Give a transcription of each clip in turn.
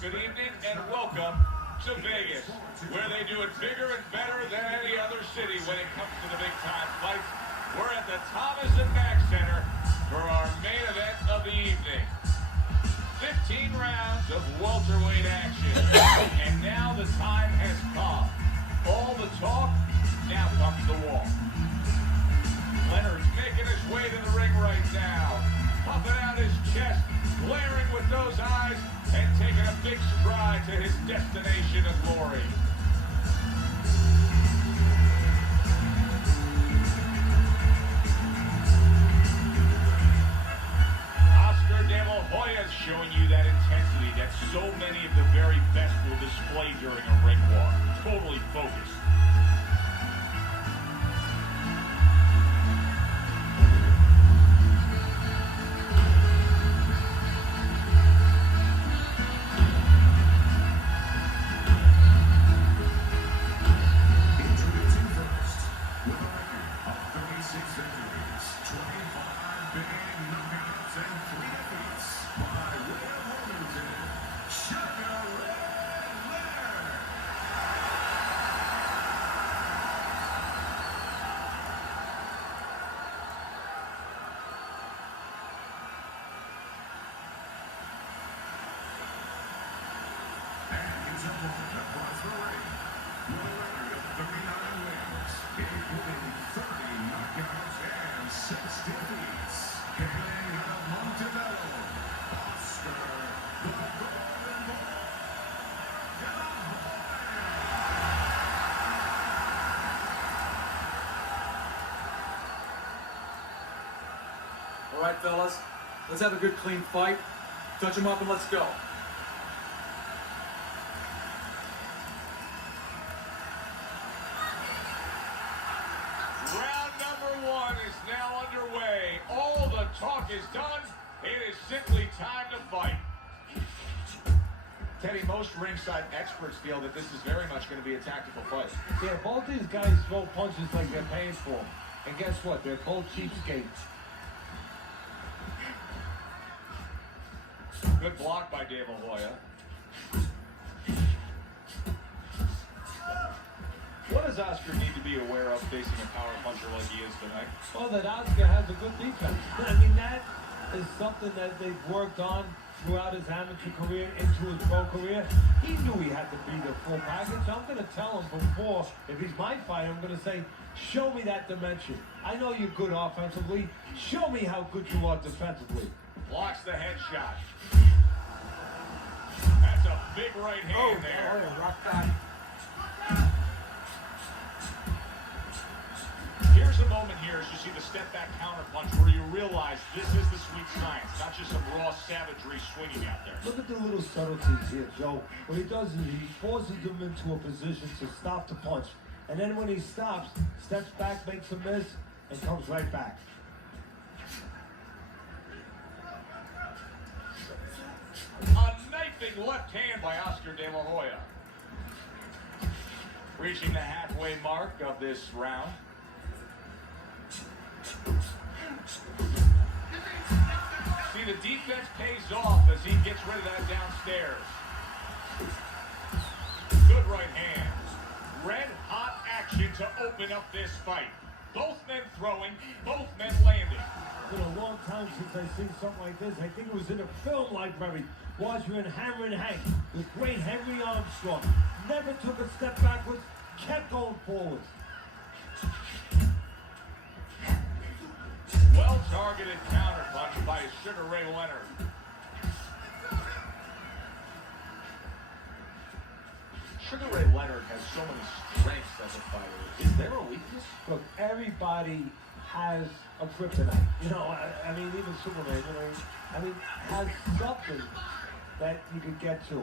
Good evening and welcome to Vegas, where they do it bigger and better than any other city when it comes to the big-time fights. We're at the Thomas & Mack Center for our main event of the evening. 15 rounds of welterweight action, and now the time has come. All the talk, now comes the walk. Leonard's making his way to the ring right now, puffing out his chest, glaring with those eyes, and taking a big stride to his destination of glory. Hoya is showing you that intensity that so many of the very best will display during a ring walk. Totally focused. Introducing first, with a record of 36 victories, 25 big knockouts, and 3 defeats. By way of Wilmington, Sugar Ray Leonard. And his opponent across the ring, with a record of 39 wins, including 30 knockouts and 6 defeats. Hailing out of Montebello, All right, fellas, let's have a good, clean fight. Touch them up and let's go. Round number 1 is now underway. All the talk is done. It is simply time to fight. Teddy, most ringside experts feel that this is very much going to be a tactical fight. Yeah, both these guys throw punches like they're paying for them. And guess what? They're both cheapskates. Good block by David Hoya. What does Oscar need to be aware of facing a power puncher like he is tonight? Well, that Oscar has a good defense. I mean, that is something that they've worked on throughout his amateur career into his pro career. He knew he had to be the full package. I'm going to tell him before, if he's my fighter, I'm going to say, show me that dimension. I know you're good offensively. Show me how good you are defensively. Blocks the headshot. That's a big right hand there. Oh, rock that. Here's a moment here as you see the step back counter punch where you realize this is the sweet science, not just some raw savagery swinging out there. Look at the little subtleties here, Joe. What he does is he forces them into a position to stop the punch. And then when he stops, steps back, makes a miss, and comes right back. A knifing left hand by Oscar De La Hoya. Reaching the halfway mark of this round. See, the defense pays off as he gets rid of that downstairs. Good right hand. Red hot action to open up this fight. Both men throwing, both men landing. It's been a long time since I've seen something like this. I think it was in a film library. Watching Hammer and Hank with great Henry Armstrong. Never took a step backwards, kept going forward. Well-targeted counterpunch by Sugar Ray Leonard. Sugar Ray Leonard has so many strengths as a fighter. Is there a weakness? Look, everybody has a kryptonite. You know, I mean, even Superman, you know, I mean, has something that you could get to.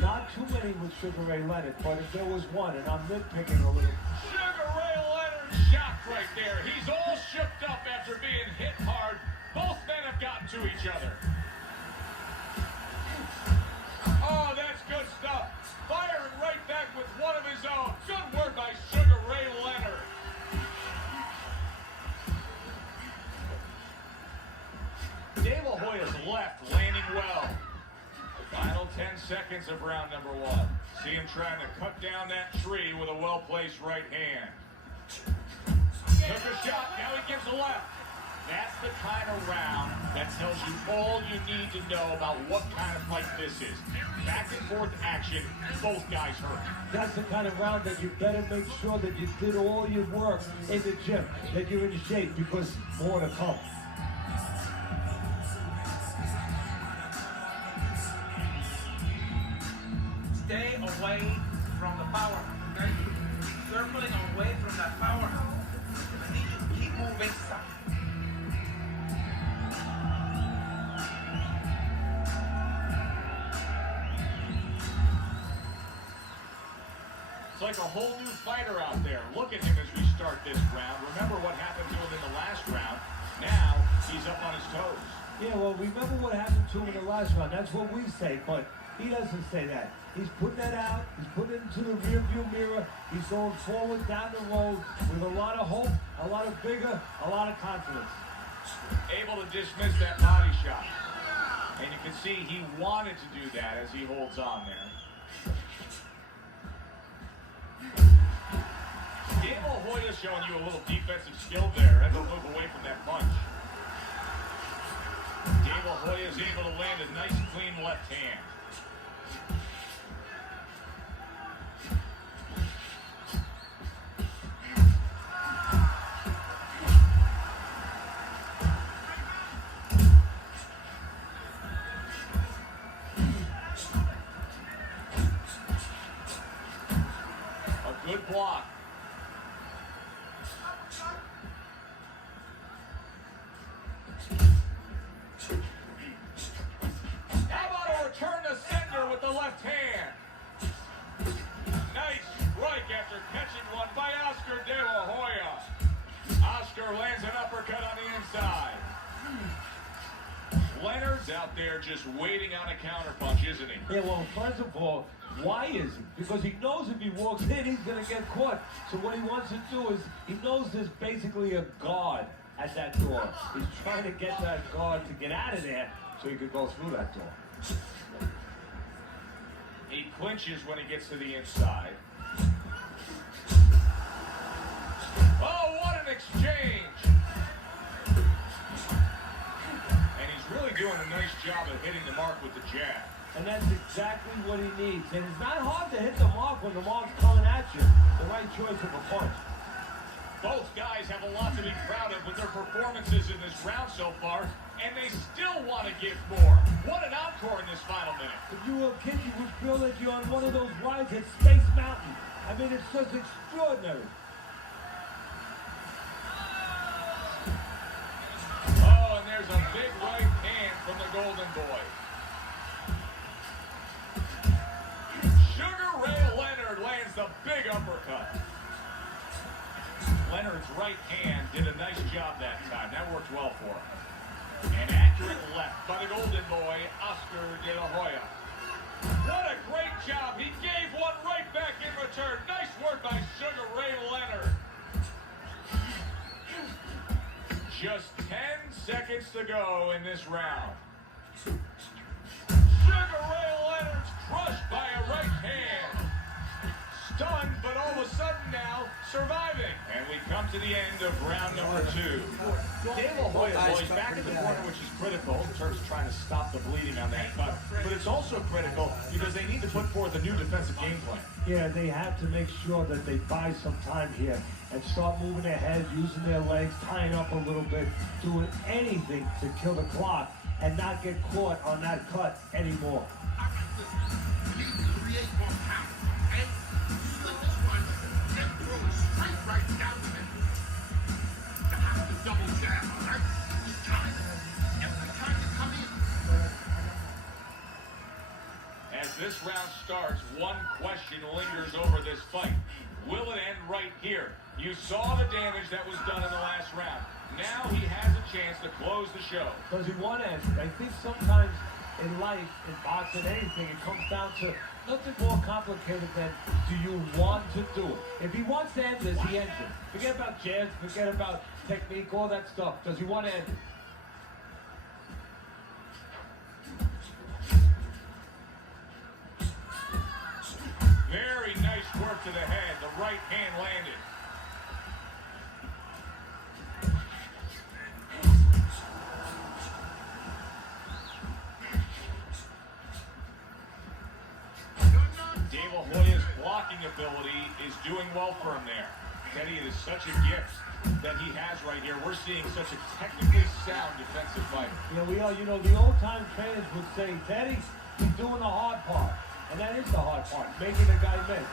Not too many with Sugar Ray Leonard, but if there was one, and I'm nitpicking a little. Sugar Ray Leonard shocked right there. He's all shook up after being hit hard. Both men have gotten to each other. Oh, that's good stuff. Firing right back with one of his own. Good work by Sugar Ray Leonard. De La Hoya's left landing well. seconds of round number one. See him trying to cut down that tree with a well-placed right hand. Took a shot, now he gives a left. That's the kind of round that tells you all you need to know about what kind of fight this is. Back and forth action, both guys hurt. That's the kind of round that you better make sure that you did all your work in the gym, that you're in shape, because more to come. Stay away from the powerhouse, okay? Circling away from that powerhouse. I need you to keep moving south. It's like a whole new fighter out there. Look at him as we start this round. Remember what happened to him in the last round. Now he's up on his toes. Yeah, well, remember what happened to him in the last round. That's what we say, but he doesn't say that. He's putting that out. He's putting it into the rearview mirror. He's going forward down the road with a lot of hope, a lot of vigor, a lot of confidence. Able to dismiss that body shot. And you can see he wanted to do that as he holds on there. Hoya showing you a little defensive skill there as he'll move away from that punch. Hoya is able to land a nice clean left hand. A good block. How about a return to sender with the left hand? Nice strike after catching one by Oscar De La Hoya. Oscar lands an uppercut on the inside. Leonard's out there just waiting on a counterpunch, isn't he? Yeah, well, first of all, why is he? Because he knows if he walks in, he's going to get caught. So what he wants to do is, he knows there's basically a guard at that door. He's trying to get that guard to get out of there so he could go through that door. He clinches when he gets to the inside. Oh, what an exchange! And he's really doing a nice job of hitting the mark with the jab. And that's exactly what he needs. And it's not hard to hit the mark when the mark's coming at you. The right choice of a punch. Both guys have a lot to be proud of with their performances in this round so far, and they still want to give more. What an encore in this final minute. If you were a kid, you would feel that you're on one of those rides at Space Mountain. I mean, it's just extraordinary. Oh, and there's a big right hand from the Golden Boy. Sugar Ray Leonard lands the big uppercut. Leonard's right hand did a nice job that time. That worked well for him. An accurate left by the Golden Boy, Oscar De La Hoya. What a great job. He gave one right back in return. Nice work by Sugar Ray Leonard. Just 10 seconds to go in this round. Sugar Ray Leonard's crushed by a right hand. Stunned, but all of a sudden now surviving. And we come to the end of round number 2. De La Hoya boys back in the corner, which is critical in terms of trying to stop the bleeding on that cut. But it's also critical because they need to put forth a new defensive game plan. Yeah, they have to make sure that they buy some time here and start moving their heads, using their legs, tying up a little bit, doing anything to kill the clock and not get caught on that cut anymore. You need to create more power, okay? Slip this one, then throw it straight right down the middle. You have to double jab, all right? You got it. Every time you come in. As this round starts, one question lingers over this fight. Will it end right here? You saw the damage that was done in the last round. Now he has a chance to close the show. Does he want to end it? I think sometimes in life, in boxing, anything, it comes down to nothing more complicated than do you want to do it? If he wants to end this, he ends it. Forget about jabs, forget about technique, all that stuff. Does he want to end it? right hand landed. Dave Hoya's blocking ability is doing well for him there. Teddy, it is such a gift that he has right here. We're seeing such a technically sound defensive fighter. Yeah, we are. You know, the old-time trainers would say, Teddy, he's doing the hard part. And that is the hard part, making the guy miss.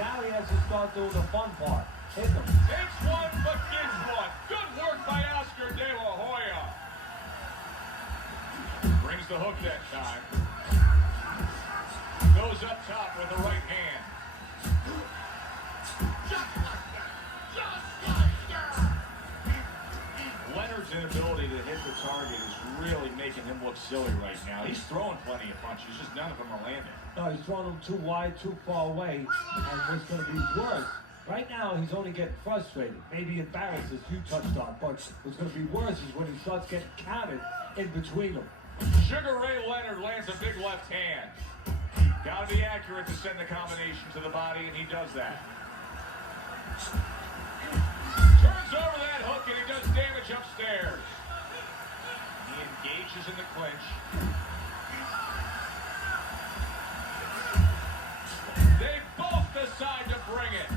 Now he has to start doing the fun part. Hit him. Takes one, but gets one. Good work by Oscar De La Hoya. Brings the hook that time. Goes up top with the right hand. Just like that. Just like that. Leonard's inability to hit the target is really making him look silly right now. He's throwing plenty of punches, just none of them are landing. No, he's throwing them too wide, too far away. And what's going to be worse, right now he's only getting frustrated, maybe embarrassed, as you touched on. But what's going to be worse is when he starts getting counted in between them. Sugar Ray Leonard lands a big left hand. Got to be accurate to send the combination to the body, and he does that. Turns over that hook, and he does damage upstairs. He engages in the clinch. They both decide to bring it.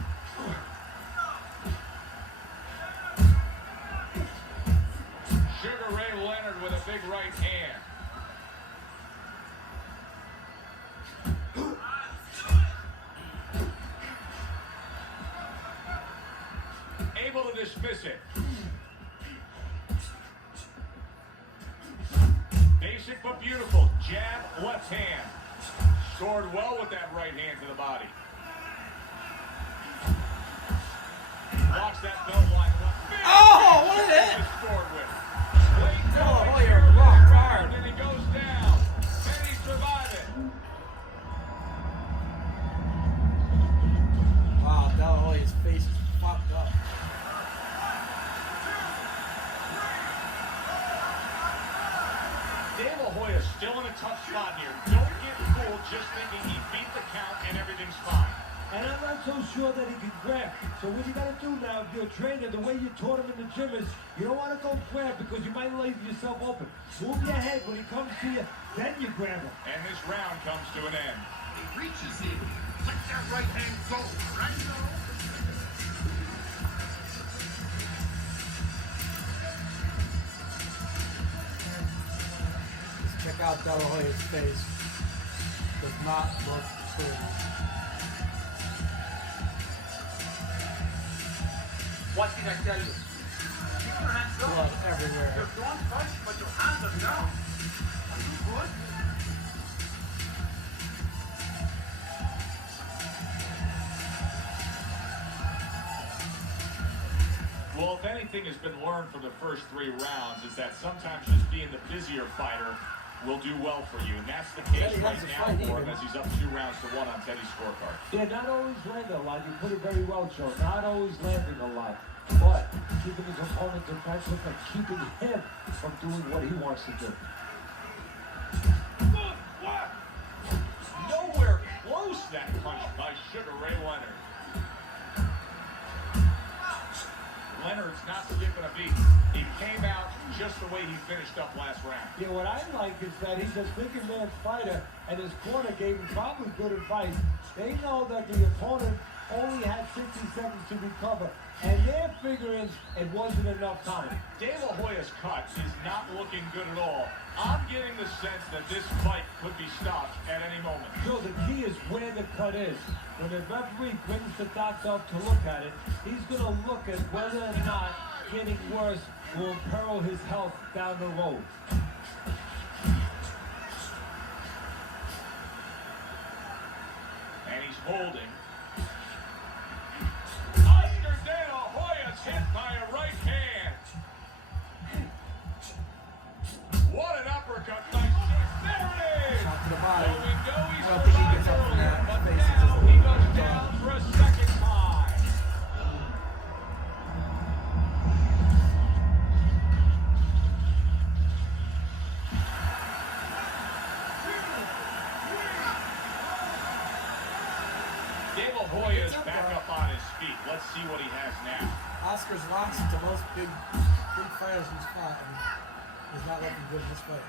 Sugar Ray Leonard with a big right hand. Able to dismiss it. Basic but beautiful. Jab, left hand. Scored well with that right hand to the body. Walks that belt line. Oh, what is it? Scored with. Oh, you're rock hard. And he goes down. And he's surviving. Wow, De La Hoya's face is fucked up. Dave La Hoya's still in a tough spot here. Don't get fooled just thinking he beat the count and everything's fine. And I'm not so sure that he can grab. So what you got to do now, if you're a trainer, the way you taught him in the gym is you don't want to go grab because you might leave yourself open. Move your head when he comes to you, then you grab him. And this round comes to an end. He reaches in. Let that right hand go, right? Check out De La Hoya's face. Does not look good. What did I tell you? Keep your hands up. Blood everywhere. You're throwing punch, but your hands are down. Are you good? Well, if anything has been learned from the first 3 rounds is that sometimes just being the busier fighter will do well for you. And that's the case Teddy right has to now fight for him even. as he's up 2-1 on Teddy's scorecard. Yeah, not always landing a lot. You put it very well, Joe. Not always landing a lot. But keeping his opponent defensive and keeping him from doing what he wants to do. Good work! Nowhere close that punch by Sugar Ray Leonard. Leonard's not skipping a beat. He came out just the way he finished up last round. Yeah, what I like is that he's a thinking man fighter, and his corner gave him probably good advice. They know that the opponent only had 60 seconds to recover, and they're figuring it wasn't enough time. De La Hoya's cut is not looking good at all. I'm getting the sense that this fight could be stopped at any moment. So the key is where the cut is. When the referee brings the doctor up to look at it, he's going to look at whether or not getting worse will imperil his health down the road. And he's holding. Oscar De La Hoya's hit by a right hand. What an uppercut by Six. There it is! Shot to the body. So we know he's I don't think he gets up from that. but Face is now just he goes down for a second time. De La Hoya is back up on his feet. Let's see what he has now. Oscar's lost to most big fighters he's fought, and he's not looking good in this fight.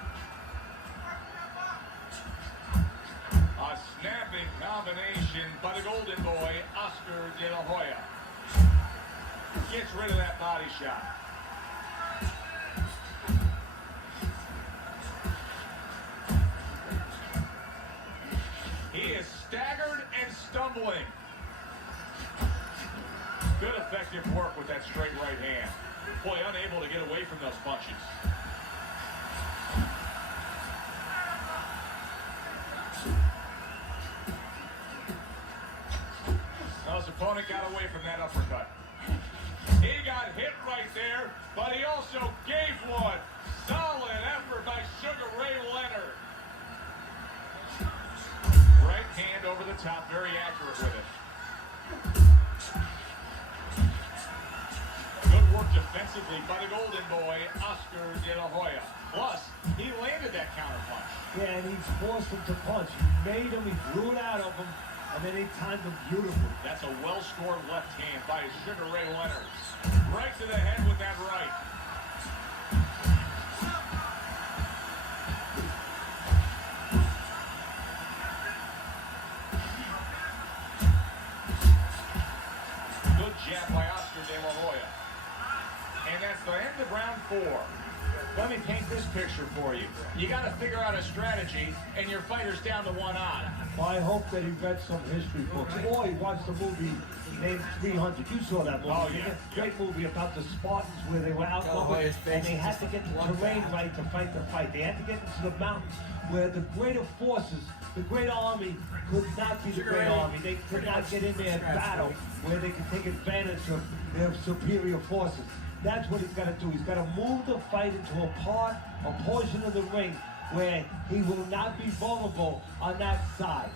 A snapping combination by the golden boy, Oscar De La Hoya. Gets rid of that body shot. He is staggered and stumbling. Good effective work with that straight right hand. Boy, unable to get away from those punches. Now his opponent got away from that uppercut. He got hit right there, but he also gave one. Solid effort by Sugar Ray Leonard. Right hand over the top, very accurate with it. Good work defensively by the golden boy, Oscar De La Hoya. Plus, he landed that counter punch. Yeah, and he's forced him to punch. He made him, he drew it out of him, and then he timed him beautifully. That's a well-scored left hand by Sugar Ray Leonard. Right to the head with that right. Good jab by Oscar De La Hoya. And that's the end of round 4. Let me paint this picture for you. You got to figure out a strategy, and your fighter's down to 1 odd. Well, I hope that he read some history books, or he watched a movie named 300. You saw that movie. Oh, yeah. Great movie about the Spartans where they were outnumbered, and they had to get the terrain right to fight the fight. They had to get into the mountains where the greater forces, the great army, could not be the great army. They could not get in there and battle where they could take advantage of their superior forces. That's what he's got to do. He's got to move the fight into a portion of the ring where he will not be vulnerable on that side.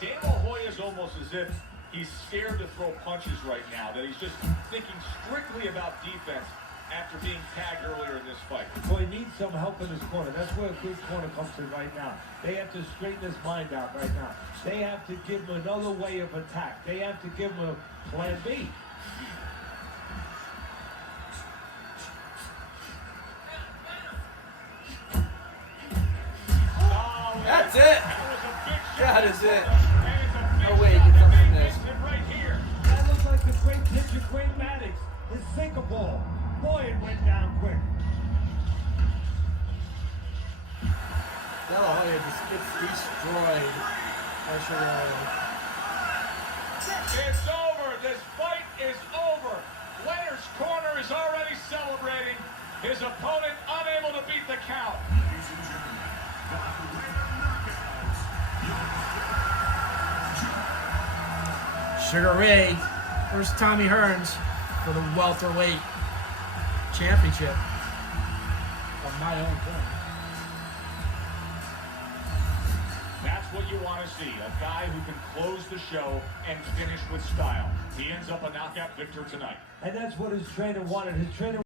De La Hoya is almost as if he's scared to throw punches right now, that he's just thinking strictly about defense after being tagged earlier in this fight. So he needs some help in his corner. That's where a good corner comes in right now. They have to straighten his mind out right now. They have to give him another way of attack. They have to give him a plan B. That's it. That is it. No way he gets up from this. Right here. That looks like the great pitcher, Great Maddox. His sinker ball. Boy, it went down quick. De La Hoya just gets destroyed by Sugar Ray. It's over. This fight is over. Leonard's corner is already celebrating. His opponent unable to beat the count. Ladies and gentlemen, by way of knockouts, Sugar Ray versus Tommy Hearns for the welterweight championship of my own corner. That's what you want to see. A guy who can close the show and finish with style. He ends up a knockout victor tonight. And that's what his trainer wanted. His trainer